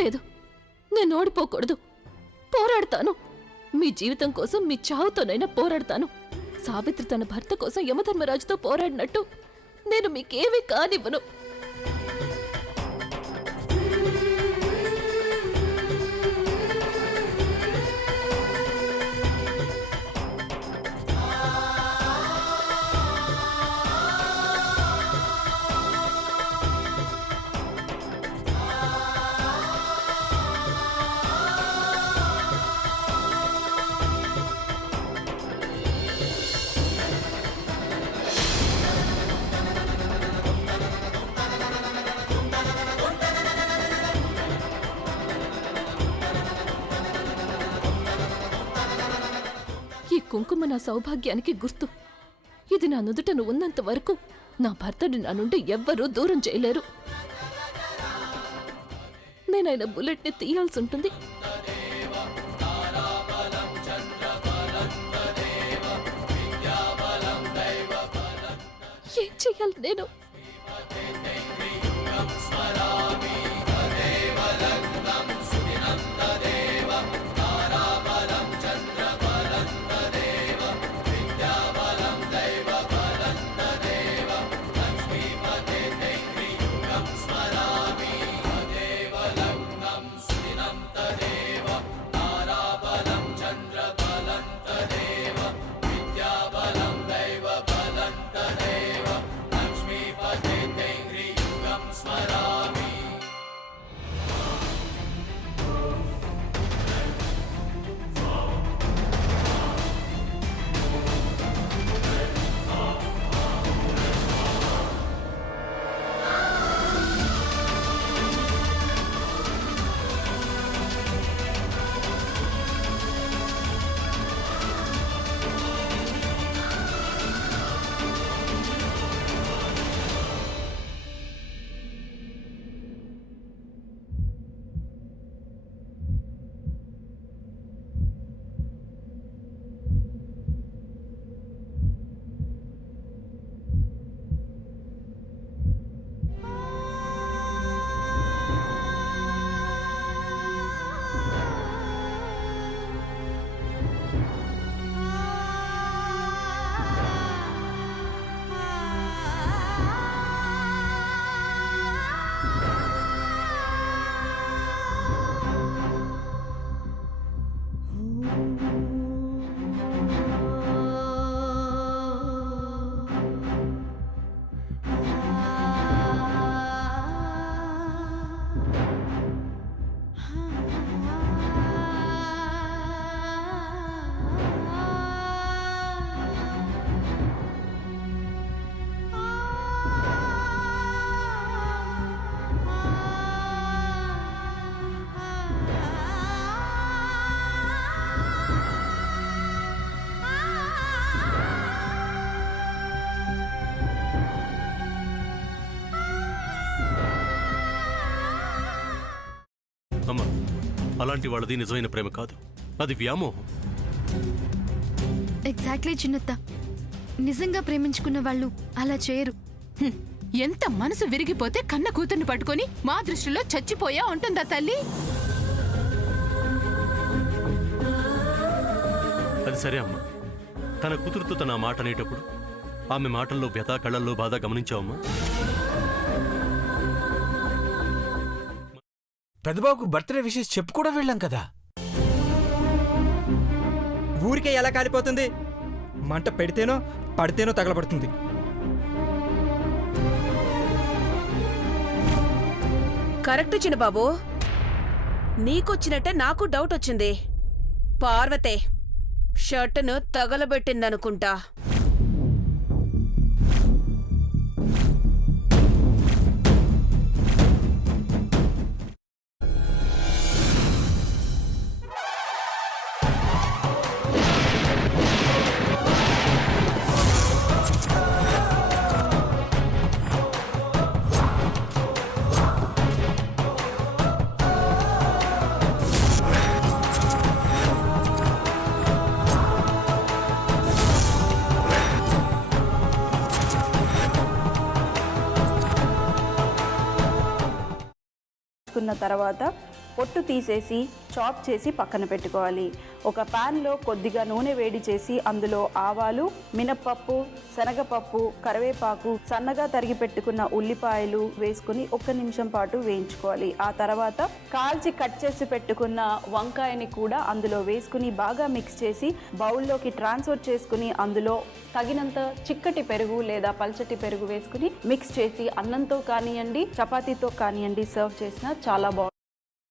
లేదు, నేను ఓడిపోకూడదు. పోరాడతాను. మీ జీవితం కోసం మీ చావుతోనైనా పోరాడతాను. సావిత్రి తన భర్త కోసం యమధర్మరాజుతో పోరాడినట్టు నేను మీకేమీ కానివ్వను. ఈ కుంకుమ నా సౌభాగ్యానికి గుర్తు. ఇది నా నుదుటను ఉన్నంత వరకు నా భర్తని నా నుండి ఎవ్వరూ దూరం చేయలేరు. నేనైనా బుల్లెట్ని తీయాల్సి ఉంటుంది. ఏం చెయ్యాలి నేను? అమ్మా, అలాంటి వాళ్ళది నిజమైన ప్రేమ కాదు, అది వ్యామోహం. ఎగ్జాక్ట్లీ చిన్నత్త. నిజంగా ప్రేమించుకున్న వాళ్ళు అలా చేయరు. ఎంత మనసు విరిగిపోతే కన్న కూతుర్ని పట్టుకొని మా దృష్టిలో చచ్చిపోయా ఉంటుందా తల్లి? అది సరే అమ్మా, తన కూతురుతో తన మాట అనేటప్పుడు ఆమె మాటల్లో వ్యథ, కళ్ళల్లో బాధ గమనించావమ్మా? పెద్దబాబుకు బర్త్డే విషెస్ చెప్పు కూడా వెళ్ళాం కదా. ఊరికే ఎలా కాలిపోతుంది? మంట పెడితేనో పడితేనో తగలబడుతుంది. కరెక్ట్ చిన్నబాబు, నీకొచ్చినట్టే నాకు డౌట్ వచ్చింది. పార్వతే షర్టును తగలబెట్టిందనుకుంటా. కున్న తర్వాత పొట్టు తీసేసి చాప్ చేసి పక్కన పెట్టుకోవాలి. ఒక ప్యాన్లో కొద్దిగా నూనె వేడి చేసి అందులో ఆవాలు, మినప్పప్పు, శనగపప్పు, కరివేపాకు, సన్నగా తరిగి పెట్టుకున్న ఉల్లిపాయలు వేసుకుని 1 నిమిషం పాటు వేయించుకోవాలి. ఆ తర్వాత కాల్చి కట్ చేసి పెట్టుకున్న వంకాయని కూడా అందులో వేసుకుని బాగా మిక్స్ చేసి బౌల్లోకి ట్రాన్స్ఫర్ చేసుకుని అందులో తగినంత చిక్కటి పెరుగు లేదా పల్చటి పెరుగు వేసుకుని మిక్స్ చేసి అన్నంతో కానివ్వండి, చపాతీతో కానివ్వండి సర్వ్ చేసినా చాలా బాగుంటుంది.